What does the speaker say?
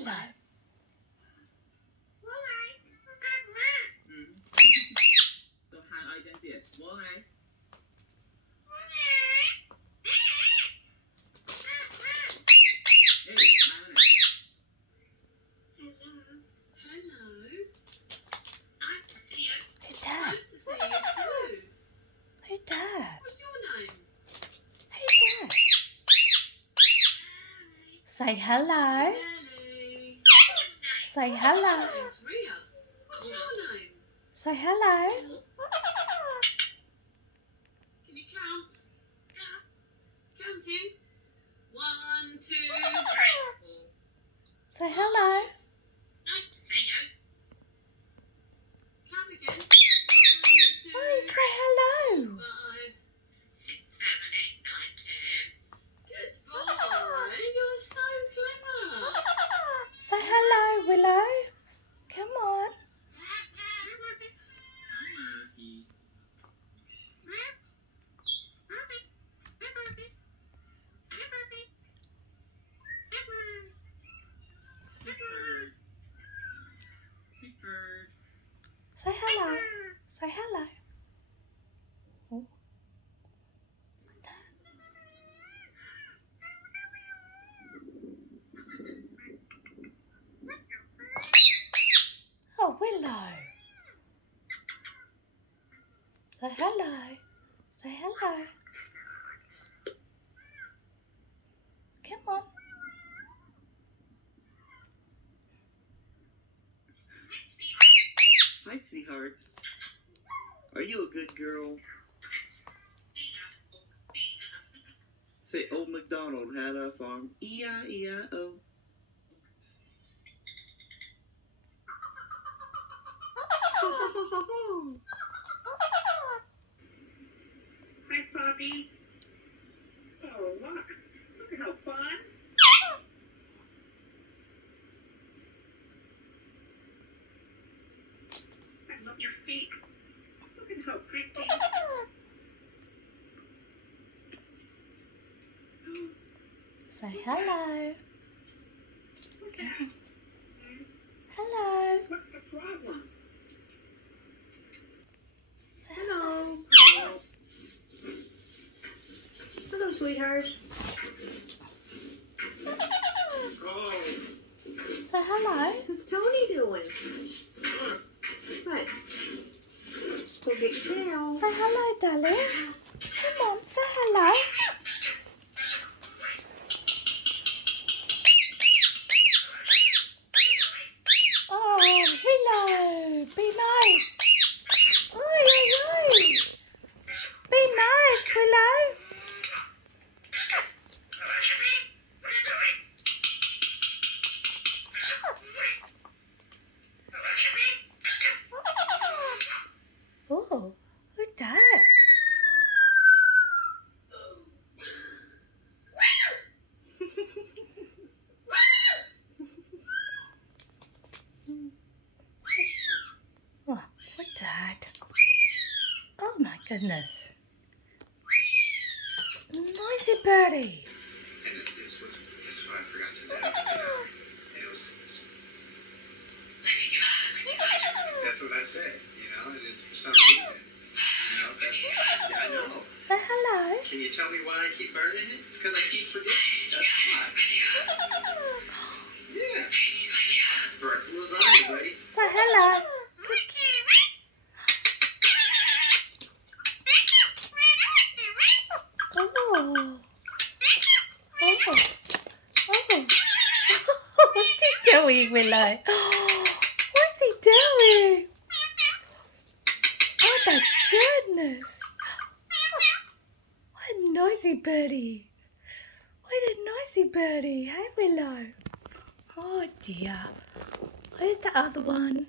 Willow. Tôi hai ơi trên tiền mua ngay. Hey, my Hello. Nice to see you. Hey, Dad. Nice to see you too. Hey, Dad. What's your name? Hey, Dad. Say hello. Nelly. Say hello. My name's Ria. What's your name? Say hello. Can you count? Counting. 1, 2, 3. Say hello. Nice to see you. Count again. 1, 2, Oh, say hello. 5, 6, 7, 8, 9, 10. Good boy. You're so clever. Say hello, Willow. Come on. Say hello. Say hello. Oh. Oh, Willow. Say hello. Say hello. Come on. Hi, sweetheart. Are you a good girl? Say, Old MacDonald had a farm. E-I-E-I-O. Hi, Poppy. Oh, look. Look at how fun. I love your feet. Look at how pretty. Say hello. Okay. Hello. What's the problem? Say hello. Hello. Hello, sweetheart. Oh. Say hello. What's Tony doing? What? Go get your tail. Say hello, darling. Come on, say hello. Oh, Willow. Be nice. Oi, oi, oi. Be nice, Willow. Oh, who's that? Oh, what's that? Oh my goodness. Noisy birdie. And this what I forgot to do. And it was just, that's what I said, and it's for some reason, yeah, I know. Say hello. Can you tell me why I keep burning it? It's because I keep forgetting. That's why. Yeah. Burnt the lasagna, buddy. Say hello. Oh. Oh. Oh. What's he doing, Willow? What's he doing? Oh my goodness. What a noisy birdie. What a noisy birdie. Hey, Willow. Oh dear. Where's the other one?